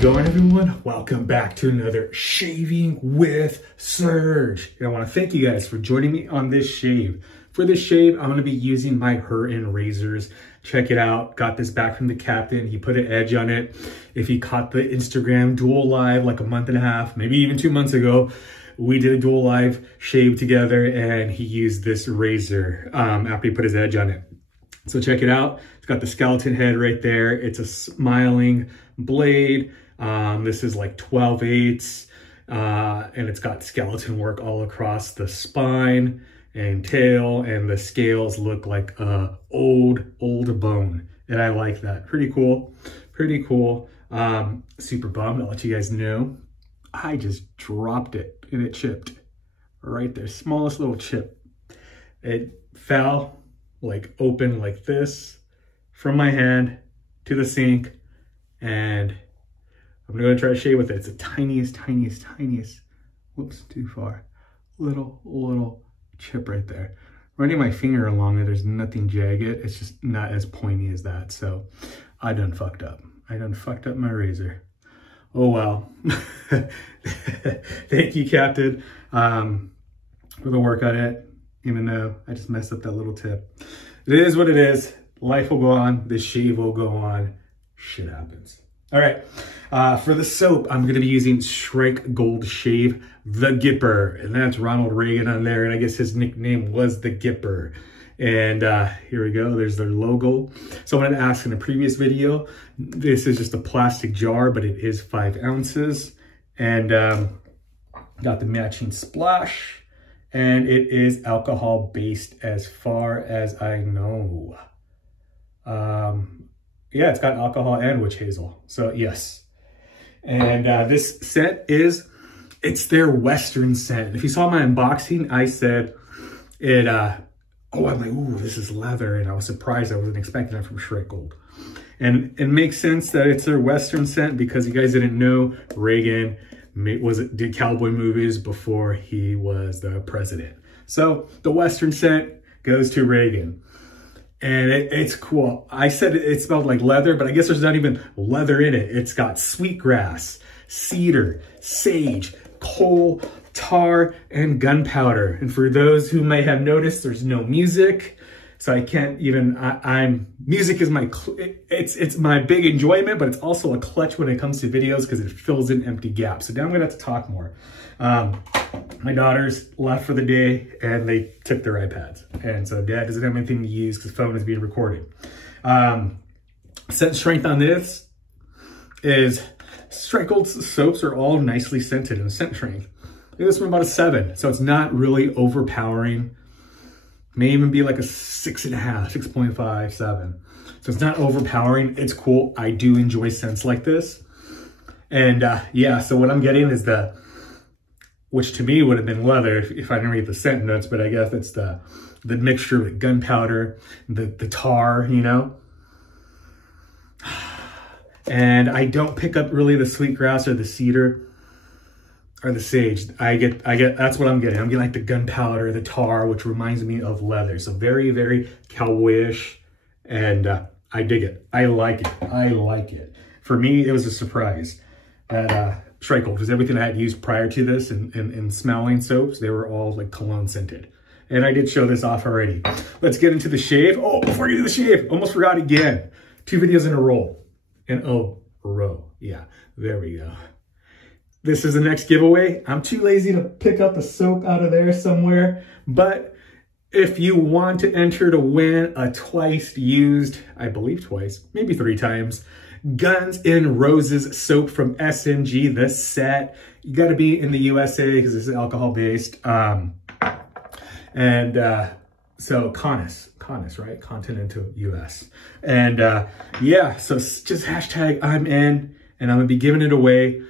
Going, everyone? Welcome back to another Shaving with Surge. And I want to thank you guys for joining me on this shave. For this shave, I'm going to be using my Herr&Razors. Check it out. Got this back from the captain. He put an edge on it. If you caught the Instagram dual live like a month and a half, maybe even 2 months ago, we did a dual live shave together and he used this razor after he put his edge on it. So check it out. It's got the skeleton head right there. It's a smiling blade. This is like 12/8, and it's got skeleton work all across the spine and tail, and the scales look like a old bone, and I like that. Pretty cool, pretty cool. Super bummed. I'll let you guys know. I just dropped it and it chipped right there. Smallest little chip. It fell like open like this from my hand to the sink, and I'm gonna try to shave with it. It's the tiniest, whoops, too far. Little chip right there. Running my finger along it, there's nothing jagged. It's just not as pointy as that. So I done fucked up. I done fucked up my razor. Oh well. Thank you, Captain, for the work on it, even though I just messed up that little tip. It is what it is. Life will go on. This shave will go on. Shit happens. All right, for the soap, I'm going to be using Strike Gold Shave, the Gipper, and that's Ronald Reagan on there, and I guess his nickname was the Gipper. And here we go, there's their logo. So I wanted to ask in a previous video, this is just a plastic jar, but it is 5 ounces, and got the matching splash, and it is alcohol-based as far as I know. Yeah, it's got alcohol and witch hazel. So yes. And this scent it's their Western scent. If you saw my unboxing, I said it, I'm like, ooh, this is leather. And I was surprised. I wasn't expecting that from Strike Gold. And it makes sense that it's their Western scent because you guys didn't know Reagan did cowboy movies before he was the president. So the Western scent goes to Reagan. And it's cool. I said it smelled like leather, but I guess there's not even leather in it. It's got sweetgrass, cedar, sage, coal, tar, and gunpowder. And for those who may have noticed, there's no music. So I can't even, music is it's my big enjoyment, but it's also a clutch when it comes to videos because it fills in empty gaps. So now I'm gonna have to talk more. My daughters left for the day and they took their iPads. And so Dad doesn't have anything to use because the phone is being recorded. Scent strength on this is Strike Gold soaps are all nicely scented in scent strength. This one about a 7. So it's not really overpowering. May even be like a 6.5, 6.5, 7. So it's not overpowering. It's cool. I do enjoy scents like this. And yeah, so what I'm getting is which to me would have been leather if I didn't read the scent notes, but I guess it's the mixture with gunpowder, the tar, you know? And I don't pick up really the sweetgrass or the cedar or the sage. I get, that's what I'm getting. I'm getting like the gunpowder, the tar, which reminds me of leather. So very, very cowboyish, and I dig it. I like it. I like it. For me, it was a surprise that Strike Gold, because everything I had used prior to this and smelling soaps, they were all like cologne scented. And I did show this off already. Let's get into the shave. Oh, before you do the shave, almost forgot again. 2 videos in a row. Yeah, there we go. This is the next giveaway. I'm too lazy to pick up a soap out of there somewhere. But if you want to enter to win a twice used, I believe twice, maybe 3 times, Guns N' Roses soap from SNG, the set. You got to be in the USA because this is alcohol-based. So Conus, right? Continental US. And yeah, so just hashtag I'm in, and I'm gonna be giving it away.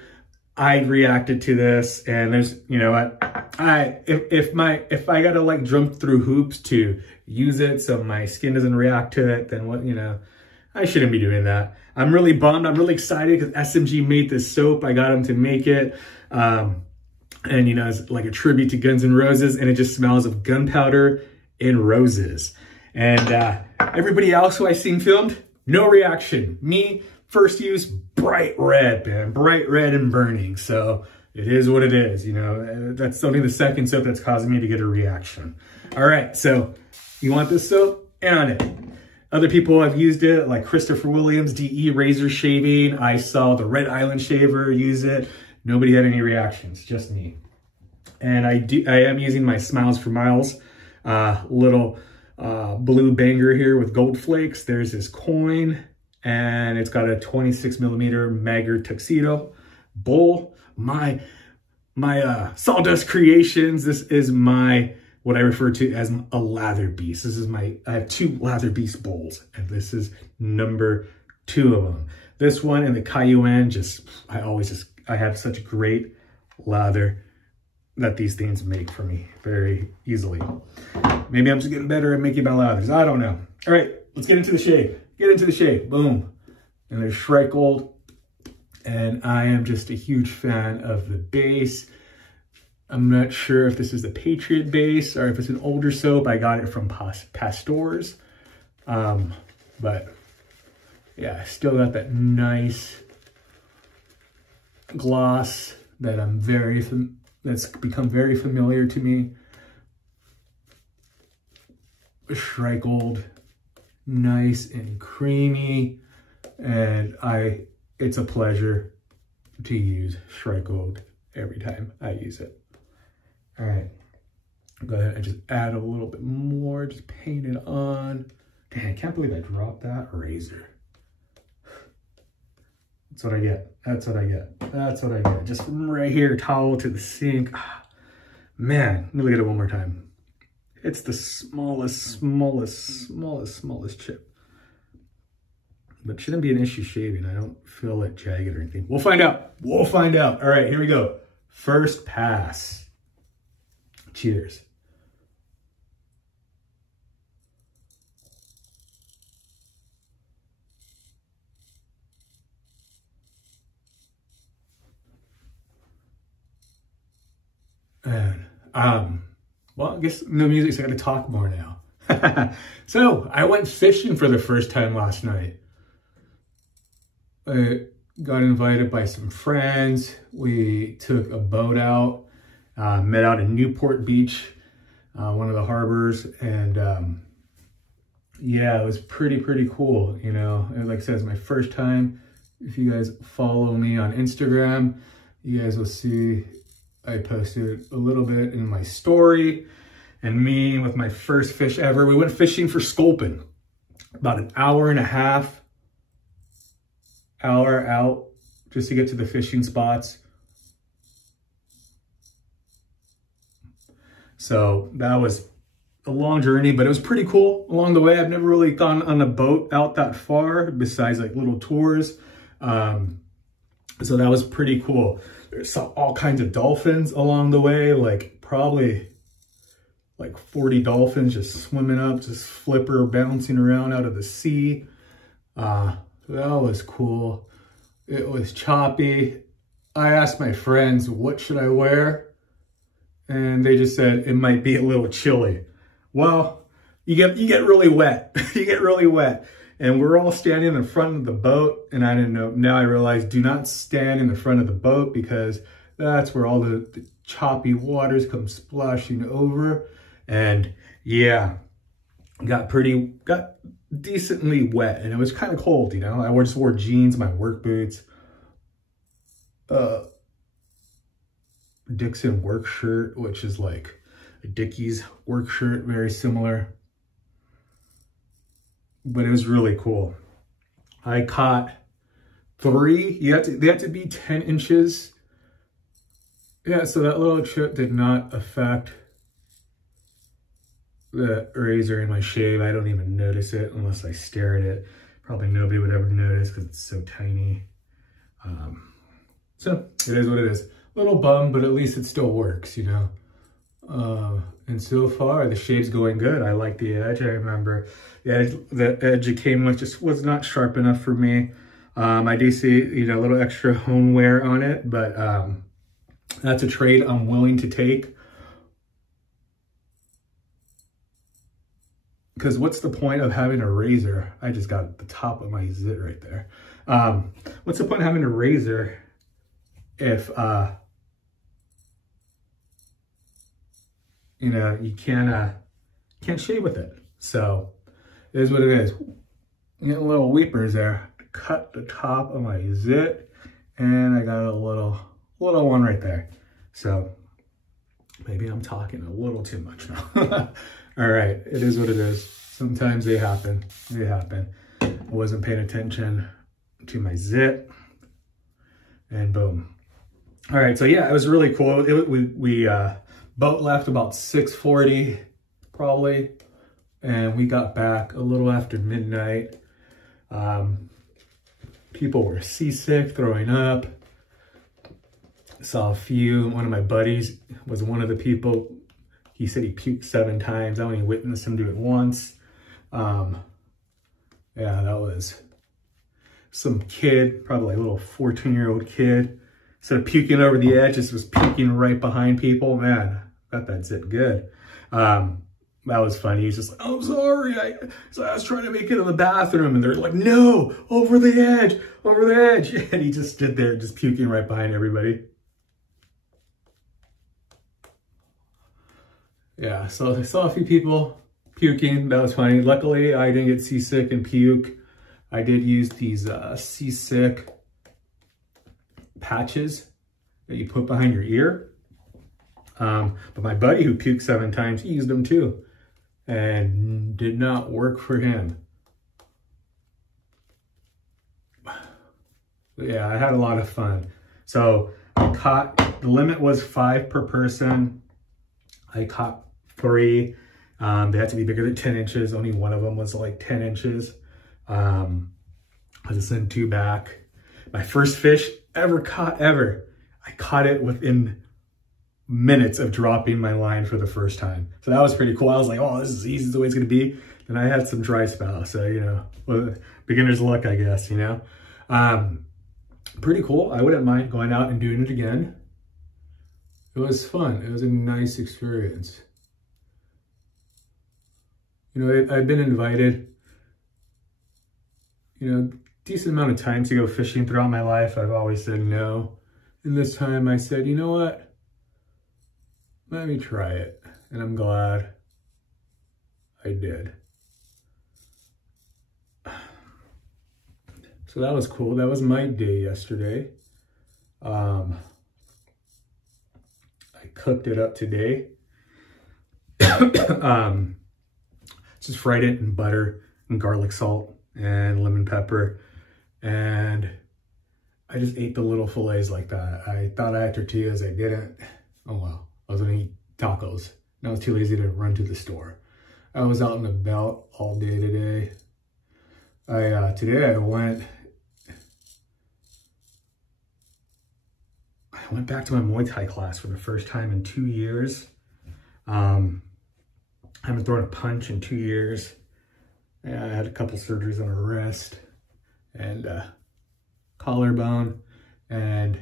I reacted to this, and there's, you know what, if I gotta like jump through hoops to use it so my skin doesn't react to it, then what, you know, I shouldn't be doing that. I'm really bummed. I'm really excited because SMG made this soap. I got them to make it. And, you know, it's like a tribute to Guns N' Roses, and it just smells of gunpowder and roses. And everybody else who I seen filmed, no reaction. Me, first use, bright red, man. Bright red and burning. So it is what it is, you know. That's only the second soap that's causing me to get a reaction. All right, so you want this soap? On it. Other people have used it, like Christopher Williams, DE Razor Shaving. I saw the Red Island Shaver use it. Nobody had any reactions, just me. And I am using my SmilezforMilez little blue banger here with gold flakes. There's this coin, and it's got a 26mm Magger tuxedo bowl. My Sawdust creations. This is my, what I refer to as a lather beast. This is I have 2 lather beast bowls, and this is number 2 of them. This one and the Cayenne, I have such great lather that these things make for me very easily. Maybe I'm just getting better at making my lathers. I don't know. All right, let's get into the shave. Get into the shave. Boom. And there's Shrike Gold. And I am just a huge fan of the base. I'm not sure if this is the Patriot base or if it's an older soap. I got it from Pastors. But yeah, I still got that nice gloss that that's become very familiar to me. Shrike Gold, nice and creamy, and it's a pleasure to use Shrike Gold every time I use it. All right, go ahead and just add a little bit more, just paint it on. Dang, I can't believe I dropped that razor. That's what I get. That's what I get. That's what I get. Just from right here, towel to the sink. Man, let me look at it one more time. It's the smallest chip. But shouldn't be an issue shaving. I don't feel it jagged or anything. We'll find out. We'll find out. All right, here we go. First pass. Cheers. And, well, I guess no music, so I gotta talk more now. So, I went fishing for the first time last night. I got invited by some friends. We took a boat out, met out in Newport Beach, one of the harbors, and yeah, it was pretty cool, you know. And like I said, it's my first time. If you guys follow me on Instagram, you guys will see I posted a little bit in my story, and me with my first fish ever. We went fishing for sculpin. About an hour and a half out just to get to the fishing spots. So that was a long journey, but it was pretty cool along the way. I've never really gone on a boat out that far besides like little tours. So that was pretty cool. There's all kinds of dolphins along the way, like probably like 40 dolphins just swimming up, just flipper bouncing around out of the sea. So that was cool. It was choppy. I asked my friends, what should I wear? And they just said, it might be a little chilly. Well, you get really wet. You get really wet. And we're all standing in front of the boat, and I didn't know. Now I realize, do not stand in the front of the boat because that's where all the choppy waters come splashing over. And yeah, got decently wet, and it was kind of cold, you know. I just wore jeans, my work boots, Dixon work shirt, which is like a Dickies work shirt, very similar. But it was really cool. I caught 3. They have to be 10 inches. Yeah, so that little chip did not affect the razor in my shave. I don't even notice it unless I stare at it. Probably nobody would ever notice because it's so tiny. So it is what it is. Little bum, but at least it still works, you know. And so far the shave's going good. I like the edge. I remember the edge it came with just was not sharp enough for me. I do see, you know, a little extra hone wear on it, but that's a trade I'm willing to take. Because what's the point of having a razor? I just got the top of my zit right there. What's the point of having a razor if, you know, you can't shave with it? So it is what it is. Getting little weepers there. Cut the top of my zit, and I got a little one right there. So maybe I'm talking a little too much now. All right, it is what it is. Sometimes they happen. They happen. I wasn't paying attention to my zit, and boom. All right, so yeah, it was really cool. We boat left about 6:40 probably, and we got back a little after midnight. People were seasick, throwing up. Saw a few. One of my buddies was one of the people. He said he puked 7 times. I only witnessed him do it once. Yeah, that was some kid, probably like a little 14-year-old kid. Instead of puking over the edge, just was puking right behind people. Man, got that zit good. That was funny. He's just like, I'm sorry. I was trying to make it in the bathroom. And they're like, no, over the edge, over the edge. And he just stood there just puking right behind everybody. Yeah, so I saw a few people puking. That was funny. Luckily, I didn't get seasick and puke. I did use these seasick patches that you put behind your ear. But my buddy who puked 7 times, he used them too. And did not work for him. But yeah, I had a lot of fun. So I caught, the limit was 5 per person. I caught 3. They had to be bigger than 10 inches. Only one of them was like 10 inches. I just sent 2 back. My first fish ever caught, ever. I caught it within minutes of dropping my line for the first time. So that was pretty cool. I was like, oh, this is easy the way it's going to be. And I had some dry spell. So, you know, well, beginner's luck, I guess, you know. Pretty cool. I wouldn't mind going out and doing it again. It was fun. It was a nice experience. You know, I've been invited, you know, decent amount of times to go fishing throughout my life. I've always said no. And this time I said, you know what? Let me try it. And I'm glad I did. So that was cool. That was my day yesterday. I cooked it up today. Just fried it in butter and garlic salt and lemon pepper. And I just ate the little fillets like that. I thought I had tortillas. I didn't. Oh, well. I was gonna eat tacos. And I was too lazy to run to the store. I was out and about all day today. Today I went back to my Muay Thai class for the first time in 2 years. I haven't thrown a punch in 2 years. Yeah, I had a couple surgeries on a wrist and collarbone, and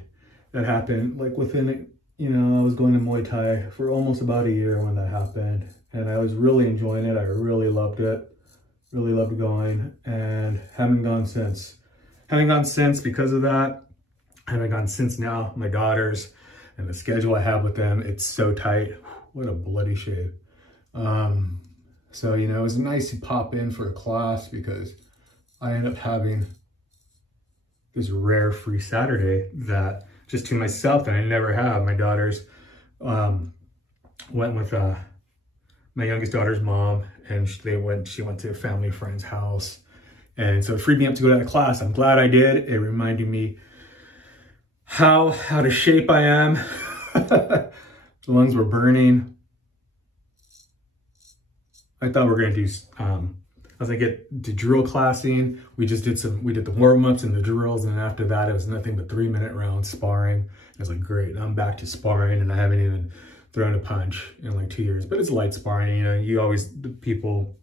that happened like within it. You know, I was going to Muay Thai for almost about a year when that happened, and I was really enjoying it. I really loved it, really loved going, and haven't gone since. Haven't gone since because of that. I haven't gone since now. My daughters and the schedule I have with them, it's so tight. What a bloody shave. So, you know, it was nice to pop in for a class because I ended up having this rare free Saturday that just to myself that I never have. My daughters went with my youngest daughter's mom, and she went to a family friend's house. And so it freed me up to go to that class. I'm glad I did. It reminded me how out of shape I am. The lungs were burning. I thought we were gonna do, I was gonna get the drill classing. We did the warm-ups and the drills, and after that, it was nothing but 3-minute rounds sparring. I was like, great, I'm back to sparring, and I haven't even thrown a punch in like 2 years, but it's light sparring, you know, you always, the people,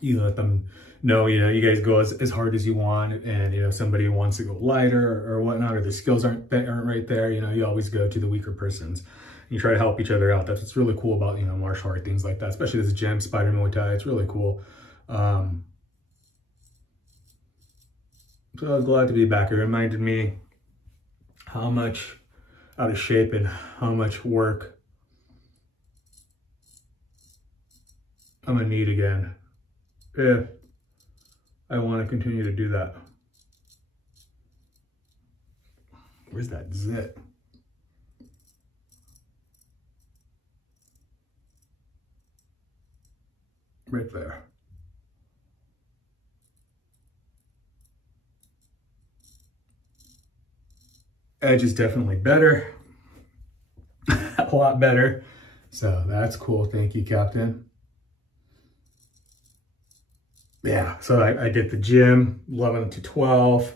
you let them know, you know, you guys go as hard as you want, and, you know, somebody wants to go lighter or whatnot, or the skills aren't right there, you know, you always go to the weaker persons. You try to help each other out. That's what's really cool about, you know, martial art, things like that, especially this gym, Spider Muay Thai. It's really cool. So I was glad to be back. It reminded me how much out of shape and how much work I'm gonna need again if I want to continue to do that. Where's that zit? Right there. Edge is definitely better. A lot better. So that's cool. Thank you, Captain. Yeah, so I did the gym 11 to 12,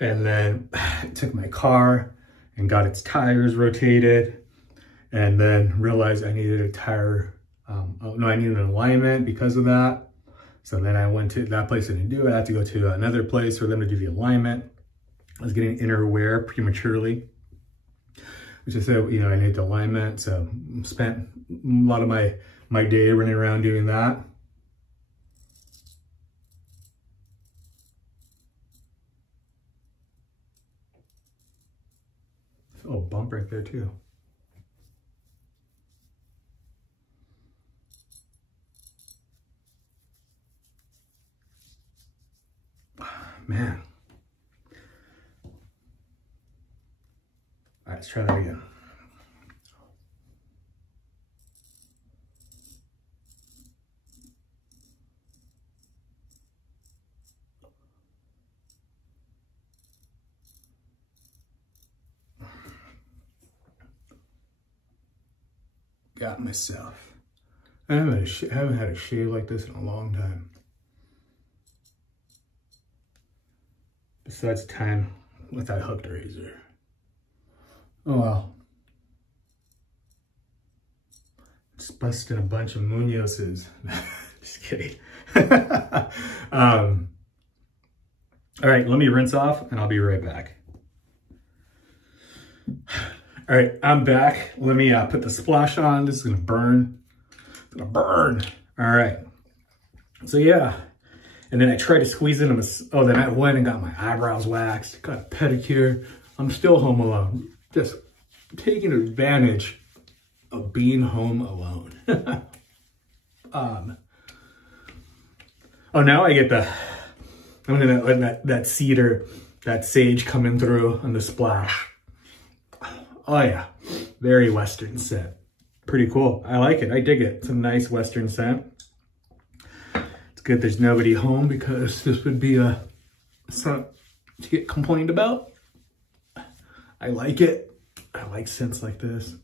and then I took my car and got its tires rotated, and then realized I needed a tire. I needed an alignment because of that. So then I went to that place, I didn't do it. I had to go to another place for them to do the alignment. I was getting inner wear prematurely, which I said, you know, I need the alignment. So spent a lot of my day running around doing that. Oh, bump right there too. Man. All right, let's try that again. Got myself. I haven't had a shave like this in a long time. Besides time with that hooked razor. Oh well. Just busted a bunch of Munoz's. Just kidding. All right, let me rinse off and I'll be right back. All right, I'm back. Let me put the splash on. This is gonna burn. It's gonna burn. All right. So yeah. And then I tried to squeeze in then I went and got my eyebrows waxed, got a pedicure. I'm still home alone. Just taking advantage of being home alone. Oh, now I get I'm gonna let that cedar, that sage coming through on the splash. Oh yeah, very Western scent. Pretty cool. I like it. I dig it. It's a nice Western scent. It's good there's nobody home because this would be a scent to get complained about. I like it. I like scents like this.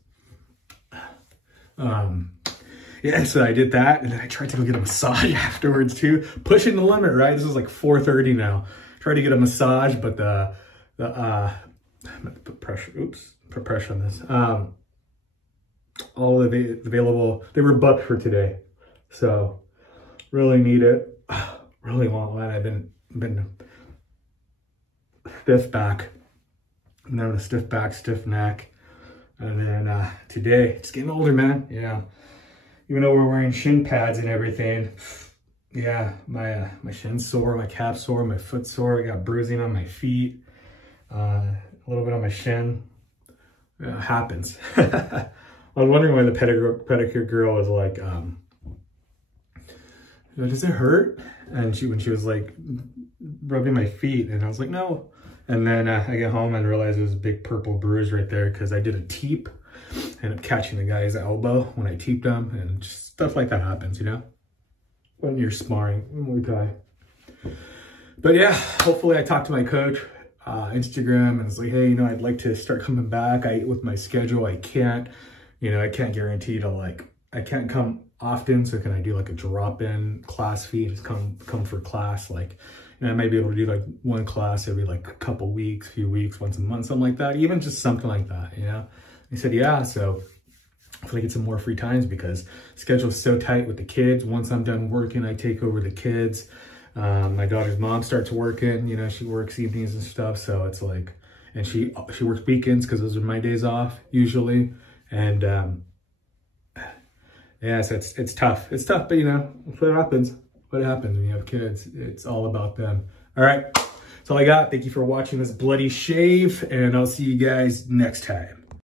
Yeah, so I did that, and then I tried to go get a massage afterwards too. Pushing the limit, right? This is like 4:30 now. Tried to get a massage, but I'm gonna put pressure. Oops, put pressure on this. All of the available, they were booked for today, so really need it. Really want one. I've been stiff back. I'm having a stiff back, stiff neck, and then today, it's getting older, man. Yeah, even though we're wearing shin pads and everything, yeah, my shin's sore, my calf's sore, my foot's sore. I got bruising on my feet, a little bit on my shin. It happens. I was wondering why the pedicure girl was like, does it hurt? And when she was like rubbing my feet, and I was like, no. And then I get home and realized there was a big purple bruise right there because I did a teep. Ended up catching the guy's elbow when I teeped him, and just stuff like that happens, you know, when you're sparring Muay Thai. But yeah, hopefully I talked to my coach, Instagram, and it's like, hey, you know, I'd like to start coming back. With my schedule, I can't, you know, I can't guarantee to I can't come often. So can I do like a drop-in class fee? Just come for class, like. And I might be able to do like one class every like a couple weeks, few weeks, once a month, something like that. Even just something like that, you know? He said, yeah. So hopefully get some more free times because schedule's so tight with the kids. Once I'm done working, I take over the kids. My daughter's mom starts working, you know, she works evenings and stuff. So it's like, and she works weekends because those are my days off usually. And yeah, so it's tough. It's tough, but you know, what happens when you have kids. It's all about them. All right, that's all I got. Thank you for watching this bloody shave, and I'll see you guys next time.